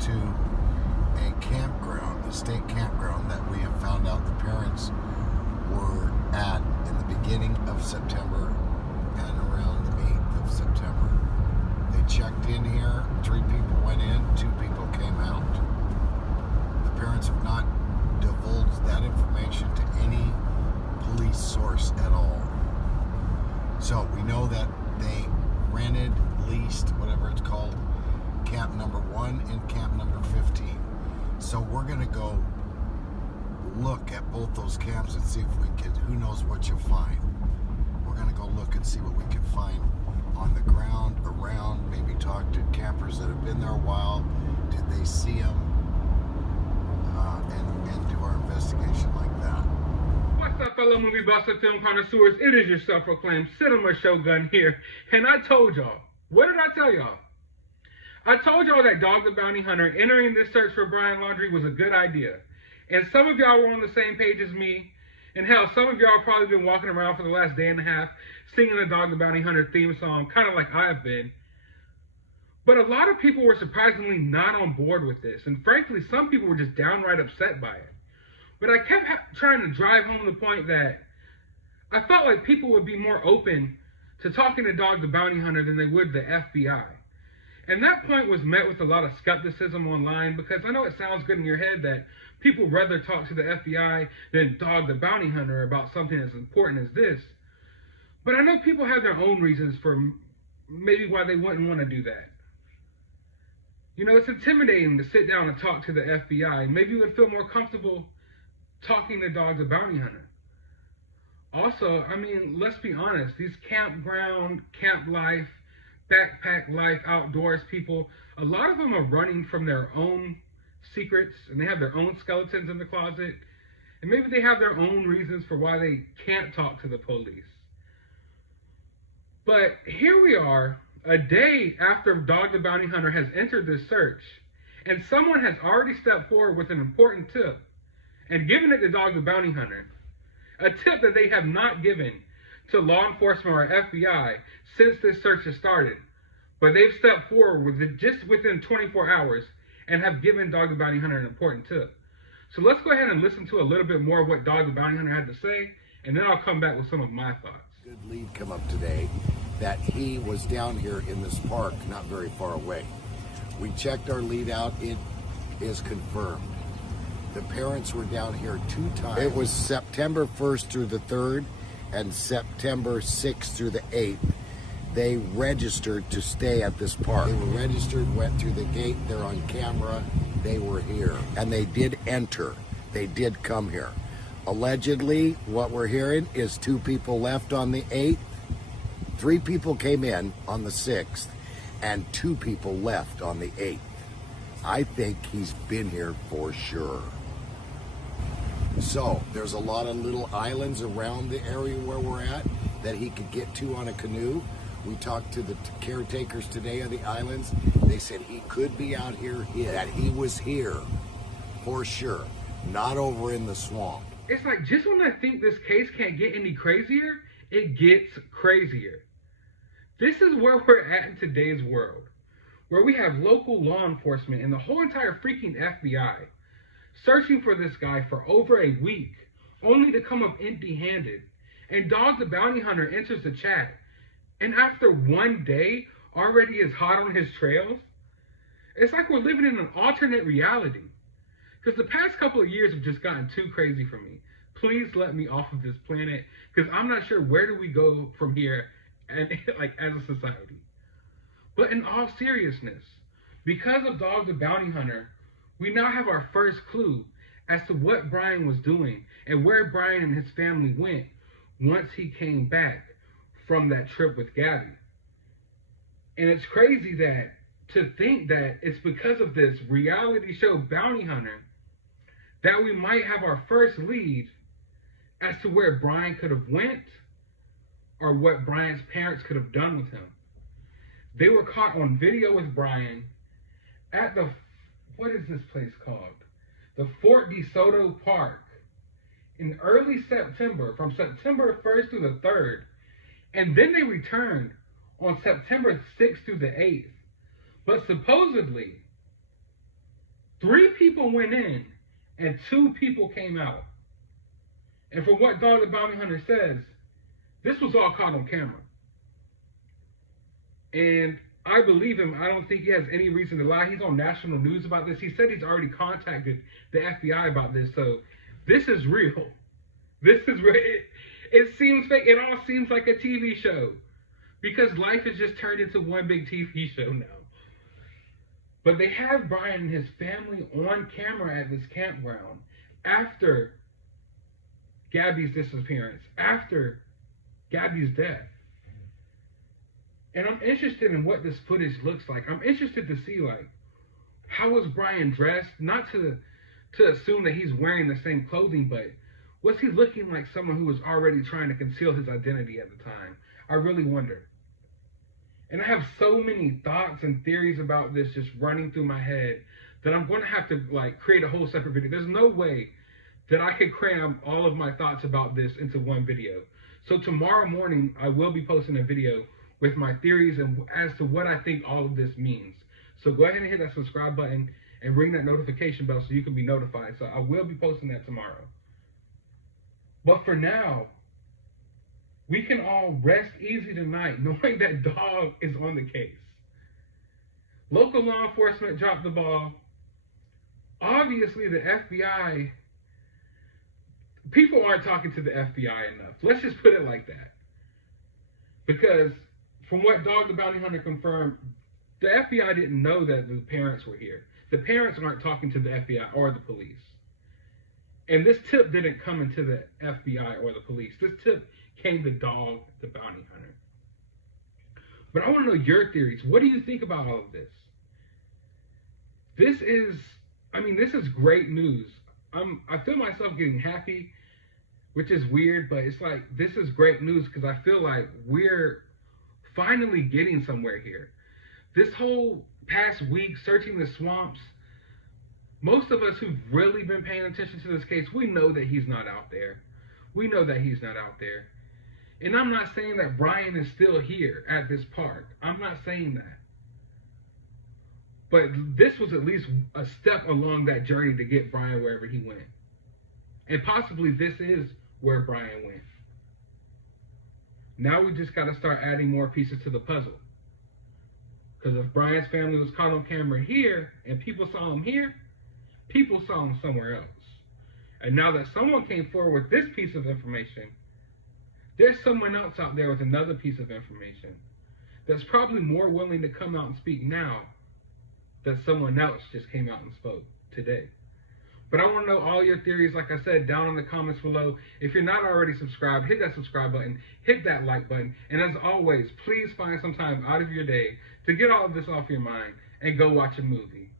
to a campground, a state campground that we have found out the parents were at in the beginning of September and around the 8th of September. They checked in here, 3 people went in, 2 people came out. The parents have not divulged that information to any police source at all. So we know that they rented, leased, whatever it's called, camp number 1 and camp number 15. So we're gonna go look at both those camps and see if we can, who knows what you'll find. We're gonna go look and see what we can find on the ground, around, maybe talk to campers that have been there a while. Did they see them? And do our investigation like that. What's up, fellow movie buffs and film connoisseurs? It is your self-proclaimed cinema shogun here, and I told y'all. What did I tell y'all? I told y'all that Dog the Bounty Hunter entering this search for Brian Laundrie was a good idea. And some of y'all were on the same page as me. And hell, some of y'all have probably been walking around for the last day and a half singing the Dog the Bounty Hunter theme song, kind of like I've been. But a lot of people were surprisingly not on board with this. And frankly, some people were just downright upset by it. But I kept trying to drive home the point that I felt like people would be more open to talking to Dog the Bounty Hunter than they would the FBI. And that point was met with a lot of skepticism online, because I know it sounds good in your head that people rather talk to the FBI than Dog the Bounty Hunter about something as important as this. But I know people have their own reasons for maybe why they wouldn't want to do that. You know, it's intimidating to sit down and talk to the FBI. Maybe you would feel more comfortable talking to Dog the Bounty Hunter. Also, I mean, let's be honest, these campground, camp life, backpack life, outdoors people, a lot of them are running from their own secrets, and they have their own skeletons in the closet, and maybe they have their own reasons for why they can't talk to the police. But here we are, a day after Dog the Bounty Hunter has entered this search, and someone has already stepped forward with an important tip and given it to Dog the Bounty Hunter, a tip that they have not given to law enforcement or FBI since this search has started. But they've stepped forward with it just within 24 hours and have given Dog the Bounty Hunter an important tip. So let's go ahead and listen to a little bit more of what Dog the Bounty Hunter had to say, and then I'll come back with some of my thoughts. Good lead come up today that he was down here in this park not very far away. We checked our lead out. It is confirmed. The parents were down here 2 times. It was September 1st through the 3rd and September 6th through the 8th. They registered to stay at this park. They were registered, went through the gate, they're on camera, they were here. And they did enter, they did come here. Allegedly, what we're hearing is 2 people left on the 8th, 3 people came in on the 6th, and 2 people left on the 8th. I think he's been here for sure. So, there's a lot of little islands around the area where we're at that he could get to on a canoe. We talked to the caretakers today of the islands. They said he could be out here, that he was here for sure, not over in the swamp. It's like, just when I think this case can't get any crazier, it gets crazier. This is where we're at in today's world, where we have local law enforcement and the whole entire freaking FBI searching for this guy for over a week, only to come up empty-handed. And Dog the Bounty Hunter enters the chat, and after 1 day, already is hot on his trails. It's like we're living in an alternate reality. Because the past couple of years have just gotten too crazy for me. Please let me off of this planet, because I'm not sure where do we go from here, and like as a society. But in all seriousness, because of Dog the Bounty Hunter, we now have our first clue as to what Brian was doing and where Brian and his family went once he came back from that trip with Gabby. And it's crazy that to think that it's because of this reality show Bounty Hunter that we might have our first lead as to where Brian could have went or what Brian's parents could have done with him. They were caught on video with Brian at the, what is this place called? The Fort De Soto Park in early September, from September 1st through the 3rd. And then they returned on September 6th through the 8th. But supposedly, 3 people went in and 2 people came out. And from what Dog the Bounty Hunter says, this was all caught on camera. And I believe him. I don't think he has any reason to lie. He's on national news about this. He said he's already contacted the FBI about this. So this is real. This is real. It seems fake. It all seems like a TV show. Because life has just turned into one big TV show now. But they have Brian and his family on camera at this campground after Gabby's disappearance, after Gabby's death. And I'm interested in what this footage looks like. I'm interested to see, like, how was Brian dressed? Not to assume that he's wearing the same clothing, but was he looking like someone who was already trying to conceal his identity at the time? I really wonder. And I have so many thoughts and theories about this just running through my head that I'm going to have to, like, create a whole separate video. There's no way that I could cram all of my thoughts about this into one video. So tomorrow morning, I will be posting a video with my theories and as to what I think all of this means. So go ahead and hit that subscribe button and ring that notification bell so you can be notified. So I will be posting that tomorrow. But for now, we can all rest easy tonight knowing that Dog is on the case. Local law enforcement dropped the ball. Obviously, the FBI, people aren't talking to the FBI enough. Let's just put it like that. Because from what Dog the Bounty Hunter confirmed, the FBI didn't know that the parents were here. The parents aren't talking to the FBI or the police. And this tip didn't come into the FBI or the police. This tip came to Dog the Bounty Hunter. But I want to know your theories. What do you think about all of this? This is great news. I feel myself getting happy, which is weird, but it's like, this is great news because I feel like we're finally getting somewhere here. This whole past week, searching the swamps, most of us who've really been paying attention to this case, we know that he's not out there. We know that he's not out there. And I'm not saying that Brian is still here at this park. I'm not saying that. But this was at least a step along that journey to get Brian wherever he went. And possibly this is where Brian went. Now we just got to start adding more pieces to the puzzle. Because if Brian's family was caught on camera here and people saw him here, people saw him somewhere else. And now that someone came forward with this piece of information, there's someone else out there with another piece of information that's probably more willing to come out and speak now that someone else just came out and spoke today. But I want to know all your theories, like I said, down in the comments below. If you're not already subscribed, hit that subscribe button, hit that like button, and as always, please find some time out of your day to get all of this off your mind and go watch a movie.